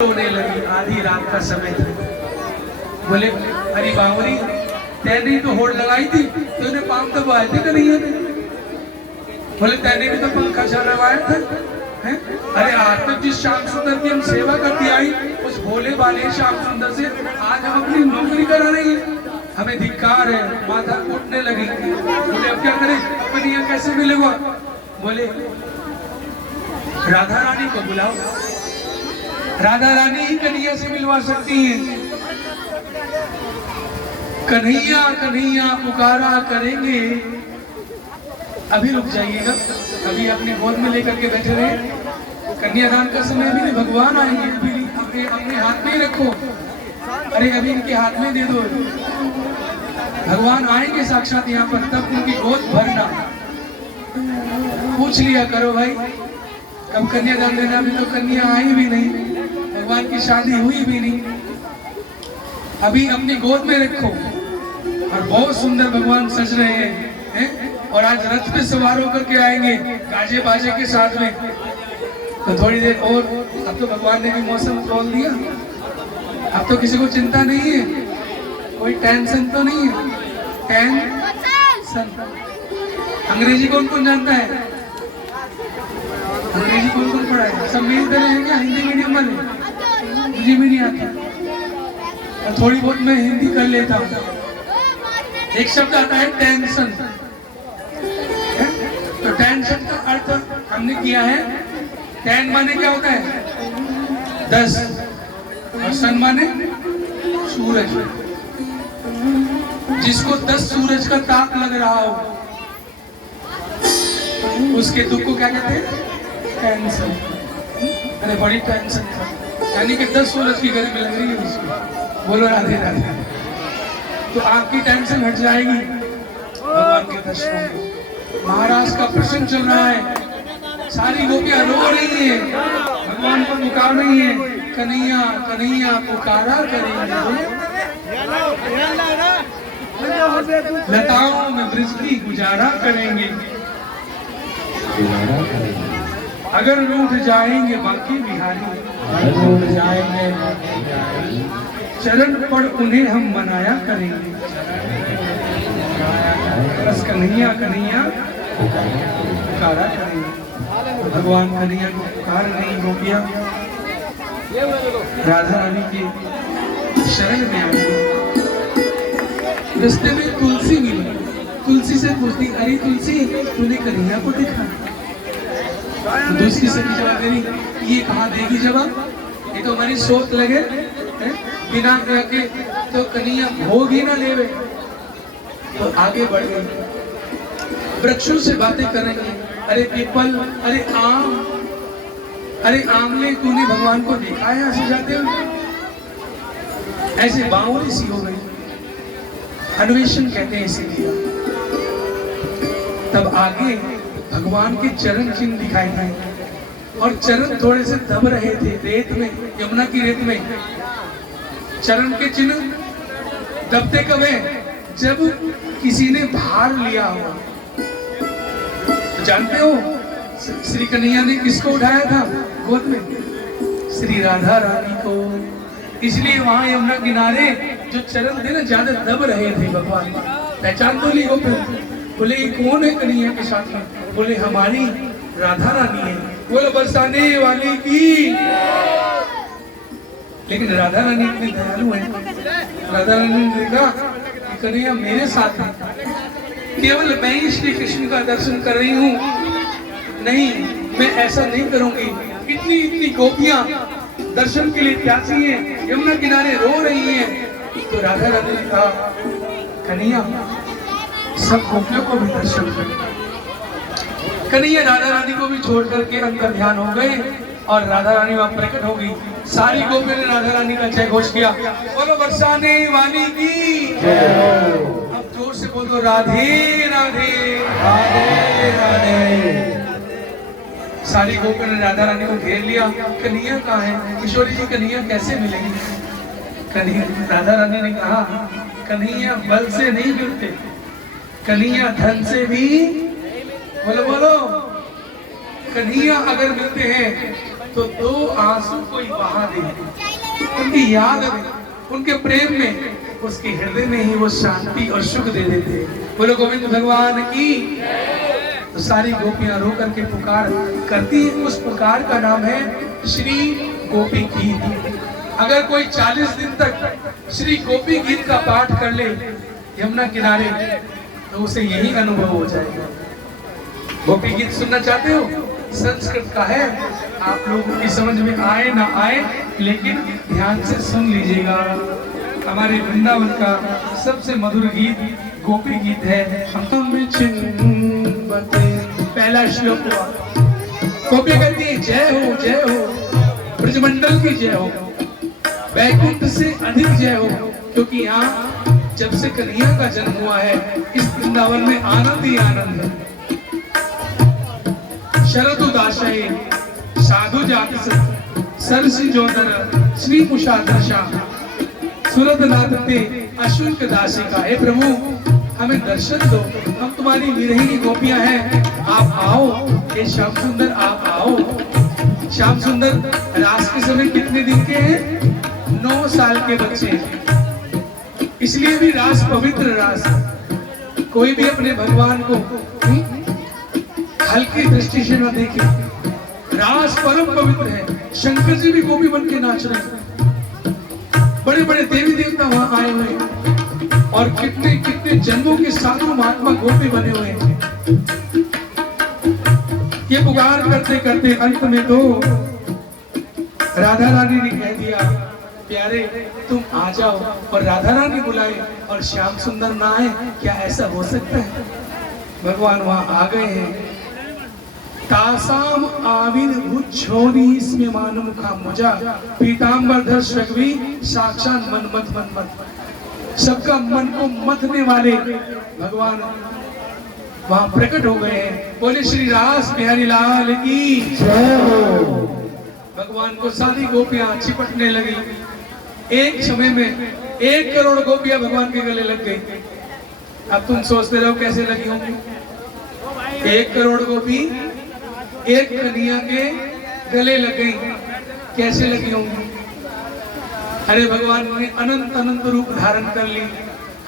होने लगी। आधी रात का समय था। बोले अरे बावरी तैने तो होड़ लगाई थी, तूने पाम दबाए थे कन्हैया ने। बोले तैने भी तो पंखा चलवाया था। हैं? अरे आज तक जिस श्याम सुंदर की हम सेवा करती आई, उस भोले वाले श्याम सुंदर से आज हम अपनी नौकरी करा रही है। हमें धिक्कार है। माथा उठने लगी। बोले अब क्या करें, अपनी यहाँ कैसे मिलेगा। बोले राधा रानी को बुलाओ, राधा रानी ही कन्हैया से मिलवा सकती हैं। कन्हैया कन्हैया पुकारा करेंगे। अभी रुक जाइएगा, अभी अपने गोद में लेकर के बैठे रहे। कन्यादान का समय भी नहीं, भगवान आएंगे। अभी अपने हाथ में ही रखो। अरे अभी इनके हाथ में दे दो। भगवान आएंगे साक्षात यहाँ पर, तब उनकी गोद भरना। पूछ लिया करो भाई कब कन्यादान देना। अभी तो कन्या आई भी नहीं, भगवान की शादी हुई भी नहीं। अभी अपनी गोद में रखो। और बहुत सुंदर भगवान सज रहे हैं। और आज रथ पे सवार होकर के आएंगे गाजे बाजे के साथ में। तो थोड़ी देर और, अब तो भगवान ने भी मौसम खोल दिया। अब तो किसी को चिंता नहीं है, कोई टेंशन तो नहीं है। टेंशन अंग्रेजी कौन कौन जानता है? अंग्रेजी कौन कौन पढ़ा है? सब मेरी तरह है क्या? हिंदी मीडियम वाले? मुझे भी नहीं आता, और थोड़ी बहुत मैं हिंदी कर लेता हूँ। एक शब्द आता है टेंशन। तो टेंशन का अर्थ हमने किया है। टेन माने क्या होता है? 10, और सन माने सूरज। जिसको 10 सूरज का ताप लग रहा हो, उसके दुख को क्या कहते हैं? टेंशन। अरे बड़ी टेंशन है, यानी कि 10 सूरज की गर्मी लग रही है उसको। बोलो राधे राधे। तो आपकी टेंशन हट जाएगी भगवान के दर्शनों में। महाराज का प्रसंग चल रहा है, सारी गोपियां रो रही है, भगवान को पुकार रही है। कन्हैया कन्हैया पुकारा करेंगे, लताओं में ब्रज की गुजारा करेंगे। अगर रूठ जाएंगे बाकी बिहारी, चरण पड़ उन्हें हम मनाया करेंगे। बस कन्हैया कन्हैया पुकारा करेंगे। भगवान कन्हैया को पुकार नहीं, गोपियां राधा रानी के शरण में आई। रास्ते में तुलसी मिली। तुलसी से पूछती, अरे तुलसी तूने कन्हैया को देखा? दूसरी सखी जवाब देनी, ये कहाँ देगी जवाब, ये तो हमारी सोच लगे बिना के तो कन्हैया भोग ही ना लेवे। तो आगे बढ़ गए, वृक्षों से बातें करेंगे। अरे पीपल, अरे आम, अरे आमले तूने भगवान को देखा है ऐसे जाते हुए? ऐसे बावली सी हो गई। अन्वेषण कहते हैं इसीलिए। तब आगे भगवान के चरण चिन्ह दिखाई दिए, और चरण थोड़े से दब रहे थे रेत में, यमुना की रेत में। चरण के चिन्ह दबते कब है? जब किसी ने भार लिया हो। जानते हो श्री कन्हैया ने किसको उठाया था गोद में? श्री राधा रानी को। इसलिए वहां यमुना किनारे जो चरण थे ना, ज्यादा दब रहे थे भगवान। पहचान तो ली हो। बोले ये कौन है कन्हैया के साथ में? बोले हमारी राधा रानी है। बोले बरसाने वाली की। लेकिन राधा रानी इतनी दयालु है, राधा रानी ने देखा कन्हैया मेरे साथ है, केवल मैं ही श्री कृष्ण का दर्शन कर रही हूँ, नहीं मैं ऐसा नहीं करूंगी। इतनी इतनी गोपियां दर्शन के लिए प्यासी हैं, यमुना किनारे रो रही हैं। तो राधा रानी ने कहा कन्हैया सब गोपियों को भी दर्शन कर। कन्हैया राधा रानी को भी छोड़ करके अंतर ध्यान हो गए, और राधा रानी वहां प्रकट हो गई। सारी गोपियों ने राधा रानी का जय घोष किया। बोलो बरसाने वाली की। अब जोर से बोलो राधे राधे राधे राधे। सारी गोपियों ने राधा रानी को घेर लिया। कन्हैया कहाँ है? किशोरी जी कन्हैया कैसे मिलेगी? कन्हैया, राधा रानी ने कहा कन्हैया बल से नहीं मिलते, कन्हैया धन से भी। बोलो बोलो, कन्हैया अगर मिलते हैं तो दो आंसू कोई बहा दे, उनकी याद में, उनके प्रेम में, उसके हृदय में ही वो शांति और सुख दे देते। बोलो गोविंद भगवान की। तो सारी गोपियां रो करके पुकार करती हैं। उस पुकार का नाम है श्री गोपी गीत। अगर कोई 40 दिन तक श्री गोपी गीत का पाठ कर ले यमुना किनारे, तो उसे यही अनुभव हो जाएगा। गोपी गीत सुनना चाहते हो? संस्कृत का है, आप लोगों की समझ में आए ना आए, लेकिन ध्यान से सुन लीजिएगा। हमारे वृंदावन का सबसे मधुर गीत गोपी गीत है। पहला श्लोक हुआ, गोपी कहती है जय हो जय हो, ब्रजमंडल की जय हो, वैकुंठ से अधिक जय हो, क्योंकि यहाँ जब से कन्हैया का जन्म हुआ है इस वृंदावन में आनंद ही आनंद है। शरद उदाशय साधु जात सरसी जोदर श्री मुषादर्शा सुरद नादते अशुल्क दासी का। हे प्रभु हमें दर्शन दो, हम तुम्हारी विरहिणी गोपियां हैं, आप आओ। हे श्याम सुंदर आप आओ। श्याम सुंदर रास के समय कितने दिन के हैं? 9 साल के बच्चे, इसलिए भी रास पवित्र रास। कोई भी अपने भगवान को हल्की दृष्टि से न देखे, रास परम पवित्र है। शंकर जी भी गोपी बन के नाच रहे हैं, बड़े बड़े देवी देवता वहां आए हुए हैं, और कितने कितने जन्मों के साधु महात्मा गोपी बने हुए हैं। ये पुकार करते करते अंत में तो राधा रानी ने कह दिया प्यारे तुम आ जाओ, और राधा रानी बुलाए और श्याम सुंदर ना आए, क्या ऐसा हो सकता है? भगवान वहां आ गए हैं। तासाम आविर भुच्छोरी इसमें मानुमुखा मुजा पीतांबर धर शगवी साक्षात मनमत मनमत। सबका मन को मथने वाले भगवान वहां प्रकट हो गए हैं। बोले श्री रास बिहारी लाल की जय हो। भगवान को सारी गोपियां चिपटने लगी। एक समय में 1 करोड़ गोपियां भगवान के गले लग गई। अब तुम सोचते रहो कैसे लगी होंगी? 1 करोड़ गोपी एक कन्हैया के गले लग गई, कैसे लगी होंगी? अरे भगवान ने अनंत अनंत रूप धारण कर ली।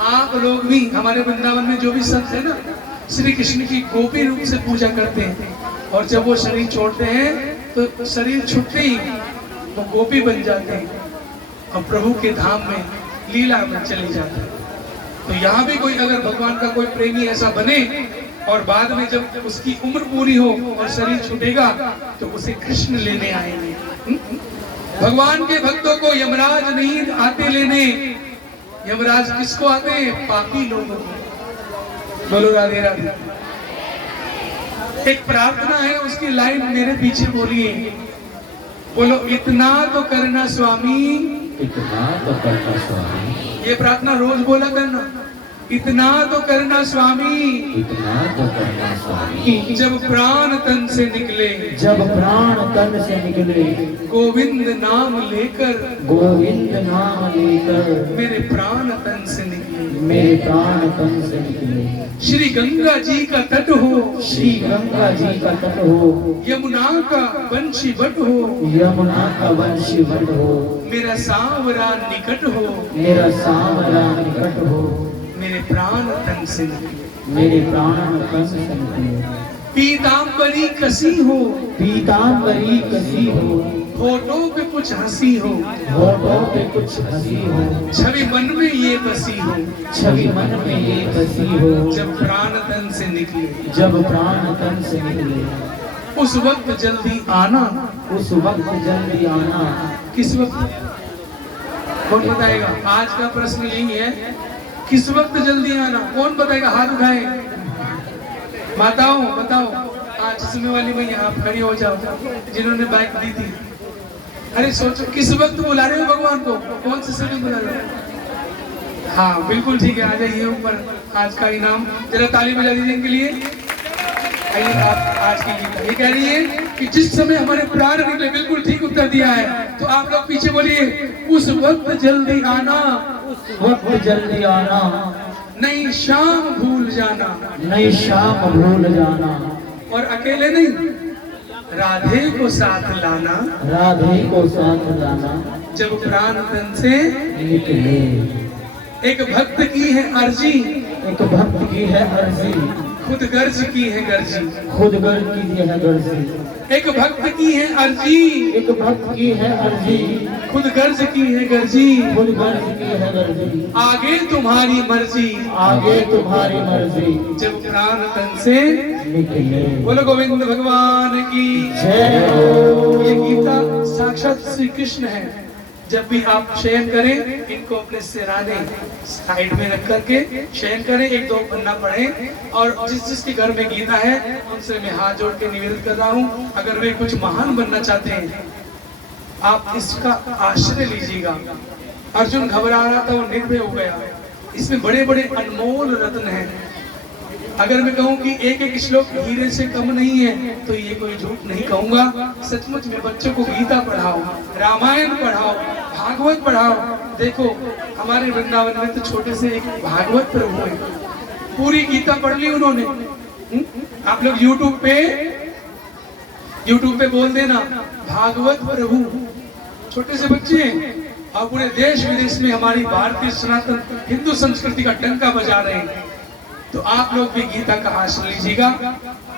आप लोग भी हमारे वृंदावन में जो भी संत है ना, श्री कृष्ण की गोपी रूप से पूजा करते हैं, और जब वो शरीर छोड़ते हैं तो शरीर छूटते ही वो गोपी बन जाते हैं और प्रभु के धाम में लीला में चले जाते हैं। तो यहाँ भी कोई अगर भगवान का कोई प्रेमी ऐसा बने और बाद में जब उसकी उम्र पूरी हो और शरीर छूटेगा तो उसे कृष्ण लेने आएंगे। भगवान के भक्तों को यमराज नहीं आते लेने। यमराज किसको आते हैं? पापी लोगों को। बोलो राधे राधे। एक प्रार्थना है, उसकी लाइन मेरे पीछे बोलिए। बोलो इतना तो करना स्वामी, इतना तो करना स्वामी। ये प्रार्थना रोज बोला करना। इतना तो करना स्वामी, इतना तो करना स्वामी। जब प्राण तन से निकले, जब प्राण तन से निकले, गोविंद नाम लेकर, गोविंद नाम लेकर, मेरे प्राण तन से निकले, मेरे प्राण तन से निकले। श्री गंगा जी का तट हो, श्री गंगा जी का तट हो, यमुना का वंशी बट हो, यमुना का वंशी बट हो, मेरा सांवरा निकट हो, मेरा सांवरा निकट हो, मेरे प्राण तन से निकले, मेरे प्राण तन से निकले। पीतांबरी कसी हो, पीतांबरी कसी हो, होठों पे कुछ हंसी हो, होठों पे कुछ हंसी हो, छवि मन में ये बसी हो, छवि मन में ये बसी हो, जब प्राण तन से निकले, जब प्राण तन से निकले। उस वक्त जल्दी आना, उस वक्त जल्दी आना। किस वक्त? कौन बताएगा? आज का प्रश्न यही है, किस वक्त जल्दी आना? कौन बताएगा? हाथ उठाए। माताओं बताओ। आज चश्मे वाली भैया आप खड़ी हो जाओ, जिन्होंने बाइक दी थी। अरे सोचो किस वक्त बुला रहे हो भगवान को? कौन से समय बुला रहे हो? हाँ बिल्कुल ठीक है, आ जाइए ऊपर। आज का इनाम जरा ताली बजा दीजिए इनके लिए। आइए आप आज की गीता ये कह रही है कि जिस समय हमारे प्राण निकले, बिल्कुल ठीक उत्तर दिया है। तो आप लोग पीछे बोलिए, उस वक्त जल्दी आना, उस वक्त जल्दी आना, नहीं शाम भूल जाना, नहीं शाम भूल जाना। और अकेले नहीं, राधे को साथ लाना, राधे को साथ लाना, जब प्राण तन से निकले। एक भक्त की है अर्जी, एक भक्त की है अर्जी, खुद गर्ज की है गर्जी। खुद गर्ज की है गर्जी। एक भक्त की है अर्जी, एक भक्त की है अर्जी, खुद गर्ज की है गर्जी। खुद गर्ज की है गर्जी। आगे तुम्हारी मर्जी, आगे तुम्हारी मर्जी, जब प्राण तन से निकले। बोलो गोविंद भगवान की जय हो। ये गीता साक्षात श्री कृष्ण है। जब भी आप शयन करें, इनको अपने सिराने साइड में रख करके शयन करें, एक दो पन्ना पढ़ें। और जिस जिसके घर में गीता है उनसे मैं हाथ जोड़ के निवेदन कर रहा हूँ, अगर वे कुछ महान बनना चाहते हैं आप इसका आश्रय लीजिएगा। अर्जुन घबरा रहा था, वो निर्भय हो गया। इसमें बड़े बड़े अनमोल रत्न हैं। अगर मैं कहूँ कि एक एक श्लोक हीरे से कम नहीं है तो ये कोई झूठ नहीं कहूंगा। सचमुच में बच्चों को गीता पढ़ाओ, रामायण पढ़ाओ, भागवत पढ़ाओ। देखो हमारे वृंदावन में तो छोटे से एक भागवत प्रभु है, पूरी गीता पढ़ ली उन्होंने। आप लोग यूट्यूब पे बोल देना भागवत प्रभु, छोटे से बच्चे हैं और पूरे देश विदेश में हमारी भारतीय सनातन हिंदू संस्कृति का डंका बजा रहे हैं। तो आप लोग भी गीता का आश्रय लीजिएगा।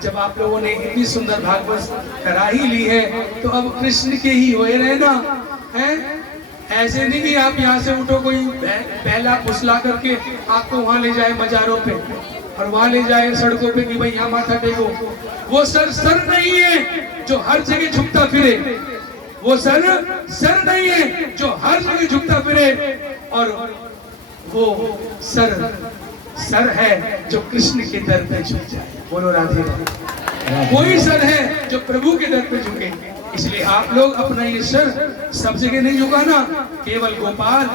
जब आप लोगों ने इतनी सुंदर भागवत करा ही ली है तो अब कृष्ण के ही हुए रहना है। ऐसे नहीं कि आप यहाँ से उठो, कोई पहला फुसला करके आपको वहां ले जाए मजारों पे और वहां ले जाए सड़कों पे कि भाई यहाँ माथा टेको। वो सर नहीं है जो हर जगह झुकता फिरे। वो सर नहीं है जो हर जगह झुकता फिरे। और वो सर है जो कृष्ण के दर पे झुक जाए। बोलो राधे राधे। वही सर है जो प्रभु के दर पे झुके। इसलिए आप लोग अपना ये सर सब जगह नहीं झुकाना, केवल गोपाल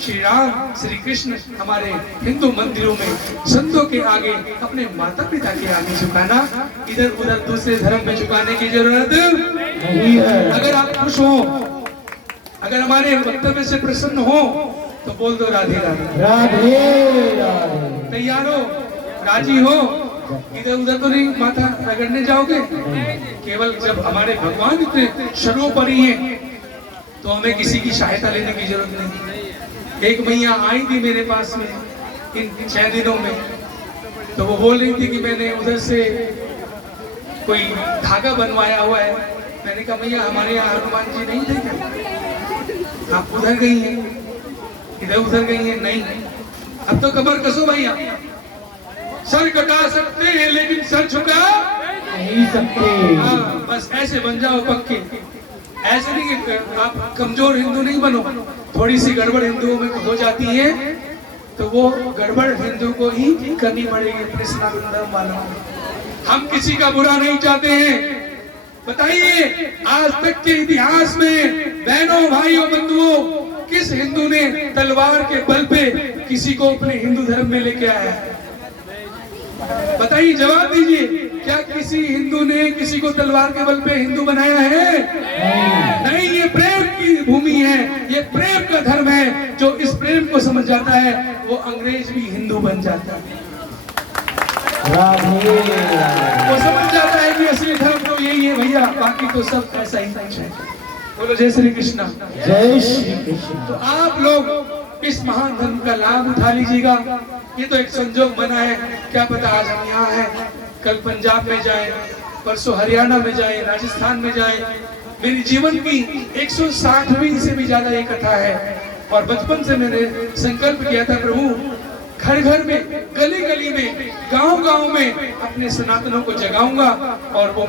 श्री राम श्री कृष्ण हमारे हिंदू मंदिरों में संतों के आगे, अपने माता पिता के आगे झुकाना। इधर उधर दूसरे धर्म में झुकाने की जरूरत नहीं है। अगर आप खुश हो, अगर हमारे वक्तव्य से प्रसन्न हो तो बोल दो राधे राधे। राधे राधे। तैयार हो, राजी हो, इधर उधर तो नहीं माथा रगड़ने जाओगे। केवल जब हमारे भगवान इतने सर्वोपरि हैं तो हमें किसी की सहायता लेने की जरूरत नहीं। एक मैया आई थी मेरे पास में इन 6 दिनों में, तो वो बोल रही थी कि मैंने उधर से कोई धागा बनवाया हुआ है। मैंने कहा मैया हमारे यहाँ हनुमान जी नहीं थे क्या? आप उधर गई हैं, इधर उधर गई हैं? नहीं। अब तो कमर कसो भैया, सर कटा सकते हैं लेकिन सर झुका नहीं सकते। हाँ, बस ऐसे बन जाओ पक्के। ऐसे नहीं कि आप कमजोर हिंदू नहीं बनो। थोड़ी सी गड़बड़ हिंदुओं में हो जाती है तो वो गड़बड़ हिंदू को ही करनी पड़ेगी अपने सनातन धर्म वालों को। हम किसी का बुरा नहीं चाहते हैं। बताइए आज तक के इतिहास में बहनों भाइयों बंधुओं, किस हिंदू ने तलवार के बल पे किसी को अपने हिंदू धर्म में लेके आया है? बताइए, जवाब दीजिए। क्या किसी हिंदू ने किसी को तलवार के बल पे हिंदू बनाया है? नहीं। ये प्रेम की भूमि है, ये प्रेम का धर्म है। जो इस प्रेम को समझ जाता है वो अंग्रेज भी हिंदू बन जाता है। वो समझ जाता है कि असली धर्म तो यही है भैया, बाकी तो सब ऐसा ही कुछ है। बोलो जय श्री कृष्णा। जय श्री कृष्ण। तो आप लोग इस महान धर्म का लाभ उठा लीजिएगा। ये तो एक संजोग बना है, क्या पता आज हम यहाँ हैं, कल पंजाब में जाएं, परसों हरियाणा में जाएं, राजस्थान में जाएं। मेरी जीवन की 160वीं से भी ज्यादा ये कथा है। और बचपन से मैंने संकल्प किया था, प्रभु घर घर में, गली गली में, गांव गांव में अपने सनातनों को जगाऊंगा। और वो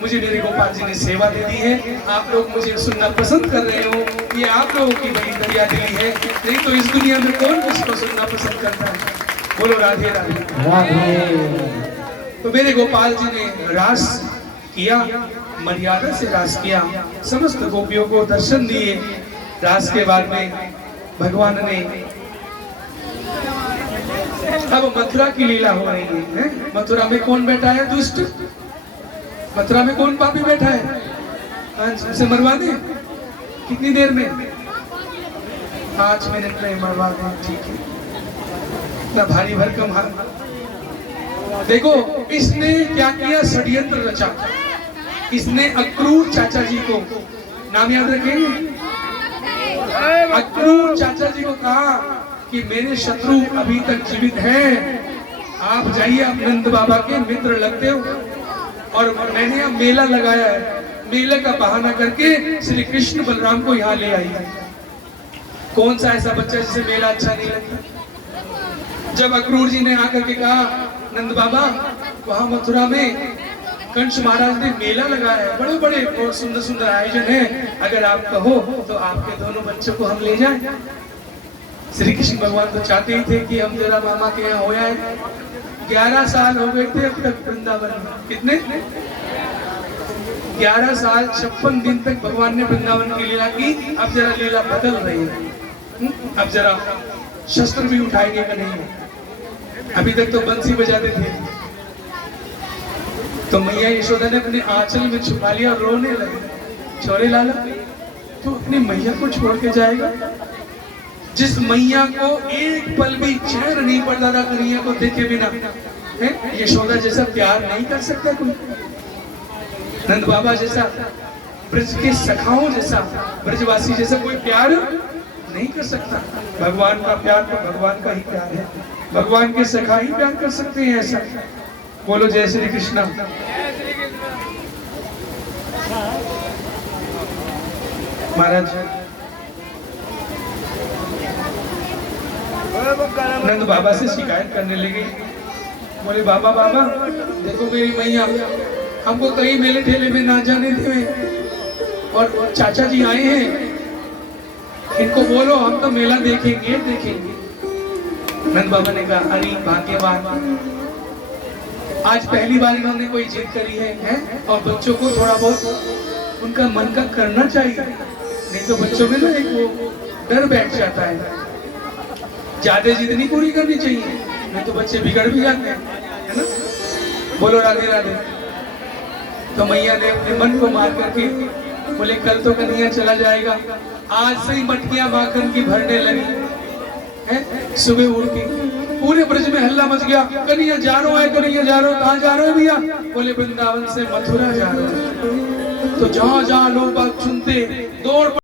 मुझे मेरे गोपाल जी ने सेवा दे दी है। आप लोग मुझे सुनना पसंद कर रहे हो, ये आप लोगों की बड़ी दरिया दिली है। नहीं तो इस दुनिया में कौन किसको सुनना पसंद करता है? बोलो राधे राधे। राधे। तो मेरे गोपाल जी ने रास किया, मर्यादा से रास किया, समस्त गोपियों को दर्शन दिए। रास के बाद में भगवान ने, अब मथुरा की लीला हो रही है। मथुरा में कौन बैठा है? दुष्ट। मथुरा में कौन पापी बैठा है? उसे मरवा दे। कितनी देर में? 5 मिनट में मरवा दे। ठीक है। इतना भारी भरकम हाथ। देखो इसने क्या किया, षड्यंत्र रचा। इसने अक्रूर चाचा जी को, नाम याद रखेंगे, अक्रूर चाचा जी को कहा कि मेरे शत्रु अभी तक जीवित हैं, आप जाइए, आप नंद बाबा के मित्र लगते हो, और मैंने यहाँ मेला लगाया है, मेले का बहाना करके श्री कृष्ण बलराम को यहाँ ले आई। कौन सा ऐसा बच्चा जिसे मेला अच्छा नहीं लगता? जब अक्रूर जी ने आकर के कहा नंद बाबा वहां मथुरा में कंस महाराज ने मेला लगाया है, बड़े बड़े और सुंदर सुंदर आयोजन है, अगर आप कहो तो आपके दोनों बच्चों को हम ले जाएं। श्री कृष्ण भगवान तो चाहते ही थे कि हम जरा मामा के यहाँ हो जाए। 11 साल हो गए थे अब तक वृंदावन में, कितने 11 साल 56 दिन तक भगवान ने वृंदावन की लीला की। अब जरा लीला बदल रही है, अब जरा शस्त्र भी उठाएंगे कि नहीं। अभी तक तो बंसी बजाते थे, तो मैया यशोदा ने अपने आंचल में छुपा लिया, रोने लगे। छोरे लाला तू अपनी मैया को छोड़ के जाएगा? जिस मैया को एक पल भी चैन नहीं पड़ता था कन्हैया को देखे बिना, यशोदा जैसा प्यार नहीं कर सकता कोई। नंद बाबा जैसा, ब्रज के सखाओं जैसा, ब्रजवासी जैसा कोई प्यार नहीं कर सकता। भगवान का प्यार तो भगवान का ही प्यार है, भगवान के सखा ही प्यार कर सकते हैं ऐसा। बोलो जय श्री कृष्ण। महाराज नंद बाबा से शिकायत करने लगे, बोले बाबा बाबा देखो मेरी मैया हमको कहीं मेले ठेले में ना जाने दे, और चाचा जी आए हैं, इनको बोलो हम तो मेला देखेंगे देखेंगे। नंद बाबा ने कहा अरे भाग्यवान, आज पहली बार इन्होंने कोई जिद करी है? और बच्चों को थोड़ा बहुत उनका मन का करना चाहिए, नहीं तो बच्चों में ना एक वो डर बैठ जाता है। ज्यादा जिद नहीं पूरी करनी चाहिए, नहीं तो बच्चे बिगड़ भी जाते हैं, है ना। बोलो राधे राधे। तो मैया ने अपने मन को मार करके बोले कल तो कन्हैया चला जाएगा, आज से ही मटकियां माखन की भरने लगी है। सुबह उठ के पूरे ब्रज में हल्ला मच गया, कन्हैया जा रहा है, कन्हैया जा रहा है। कहाँ जा रहे हो भैया? बोले वृंदावन से मथुरा जा रहे हैं। तो जहाँ जहाँ लोग बात सुनते दौड़